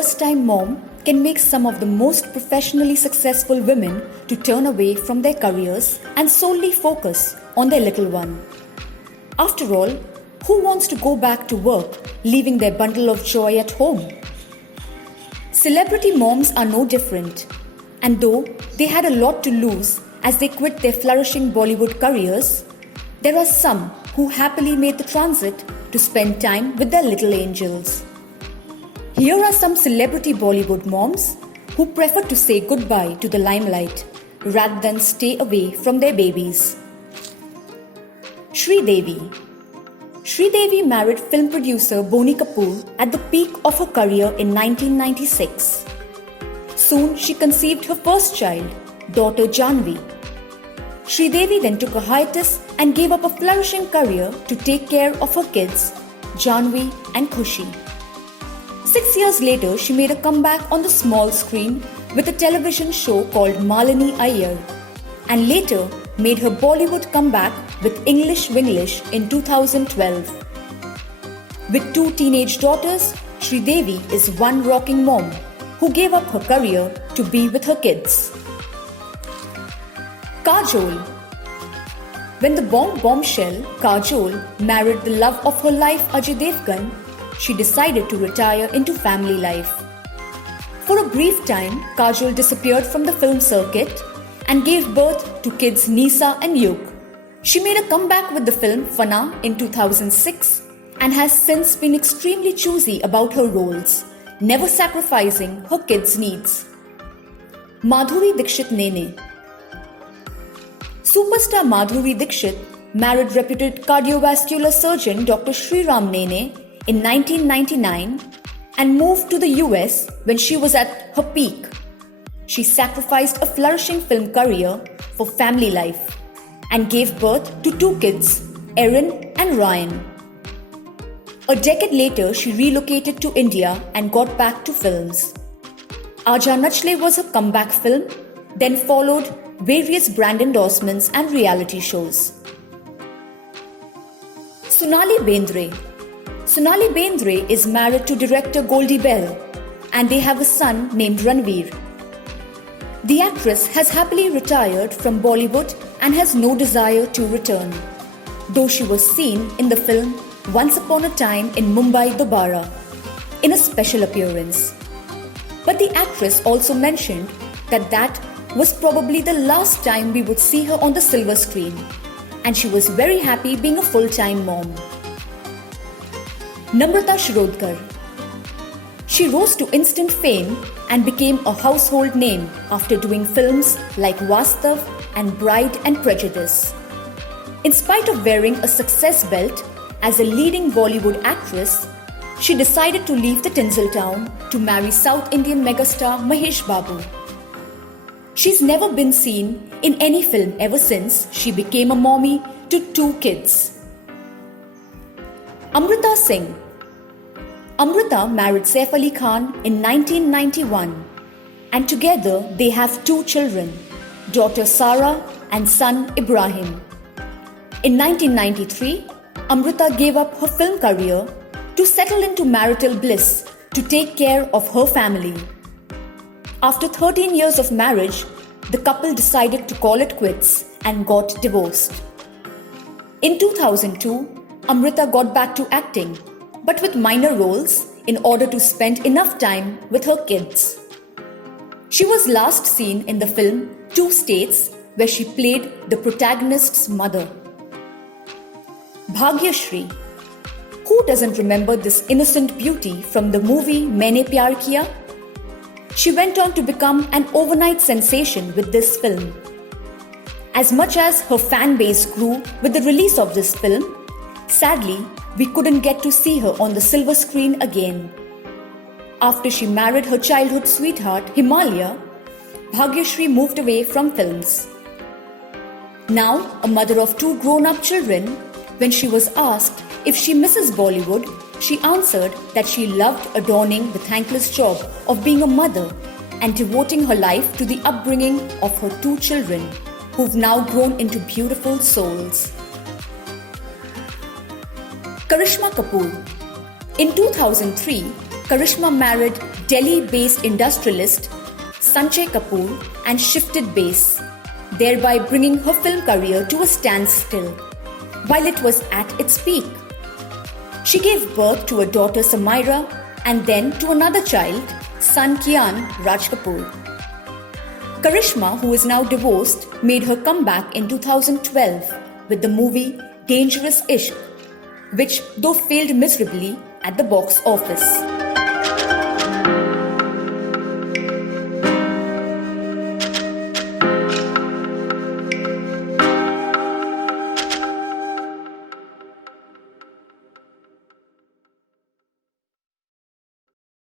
first-time mom can make some of the most professionally successful women to turn away from their careers and solely focus on their little one. After all, who wants to go back to work, leaving their bundle of joy at home? Celebrity moms are no different, and though they had a lot to lose as they quit their flourishing Bollywood careers, there are some who happily made the transit to spend time with their little angels. Here are some celebrity Bollywood moms who prefer to say goodbye to the limelight rather than stay away from their babies. Sridevi. Sridevi married film producer Boney Kapoor at the peak of her career in 1996. Soon she conceived her first child, daughter Janvi. Sridevi then took a hiatus and gave up a flourishing career to take care of her kids, Janvi and Khushi. 6 years later, she made a comeback on the small screen with a television show called Malini Iyer, and later made her Bollywood comeback with English Winglish in 2012. With 2 teenage daughters, Sridevi is one rocking mom who gave up her career to be with her kids. Kajol. When the bombshell Kajol married the love of her life Ajay Devgan, she decided to retire into family life. For a brief time, Kajol disappeared from the film circuit and gave birth to kids Nisa and Yug. She made a comeback with the film Fana in 2006 and has since been extremely choosy about her roles, never sacrificing her kids' needs. Madhuri Dixit Nene. Superstar Madhuri Dixit married reputed cardiovascular surgeon Dr. Sriram Nene in 1999 and moved to the US when she was at her peak. She sacrificed a flourishing film career for family life and gave birth to 2 kids, Erin and Ryan. A decade later, she relocated to India and got back to films. Aaja Nachle was her comeback film, then followed various brand endorsements and reality shows. Sonali Bendre. Sonali Bendre is married to director Goldie Bell and they have a son named Ranveer. The actress has happily retired from Bollywood and has no desire to return, though she was seen in the film Once Upon a Time in Mumbai Dobara in a special appearance. But the actress also mentioned that was probably the last time we would see her on the silver screen, and she was very happy being a full-time mom. Namrata Shirodkar. She rose to instant fame and became a household name after doing films like Vastav and Bride and Prejudice. In spite of wearing a success belt as a leading Bollywood actress, she decided to leave the Tinseltown to marry South Indian megastar Mahesh Babu. She's never been seen in any film ever since she became a mommy to 2 kids. Amrita Singh. Amrita married Saif Ali Khan in 1991 and together they have 2 children, daughter Sara and son Ibrahim. In 1993, Amrita gave up her film career to settle into marital bliss to take care of her family. After 13 years of marriage, the couple decided to call it quits and got divorced. In 2002, Amrita got back to acting, but with minor roles in order to spend enough time with her kids. She was last seen in the film 2 States, where she played the protagonist's mother. Bhagyashree. Who doesn't remember this innocent beauty from the movie Maine Pyar Kiya? She went on to become an overnight sensation with this film. As much as her fan base grew with the release of this film, sadly, we couldn't get to see her on the silver screen again. After she married her childhood sweetheart, Himalaya, Bhagyashree moved away from films. Now, a mother of 2 grown-up children, when she was asked if she misses Bollywood, she answered that she loved adorning the thankless job of being a mother and devoting her life to the upbringing of her 2 children, who've now grown into beautiful souls. Karishma Kapoor. In 2003, Karishma married Delhi-based industrialist Sanjay Kapoor and shifted base, thereby bringing her film career to a standstill while it was at its peak. She gave birth to a daughter Samaira and then to another child, son Kian Raj Kapoor. Karishma, who is now divorced, made her comeback in 2012 with the movie Dangerous Ishq, which though failed miserably at the box office.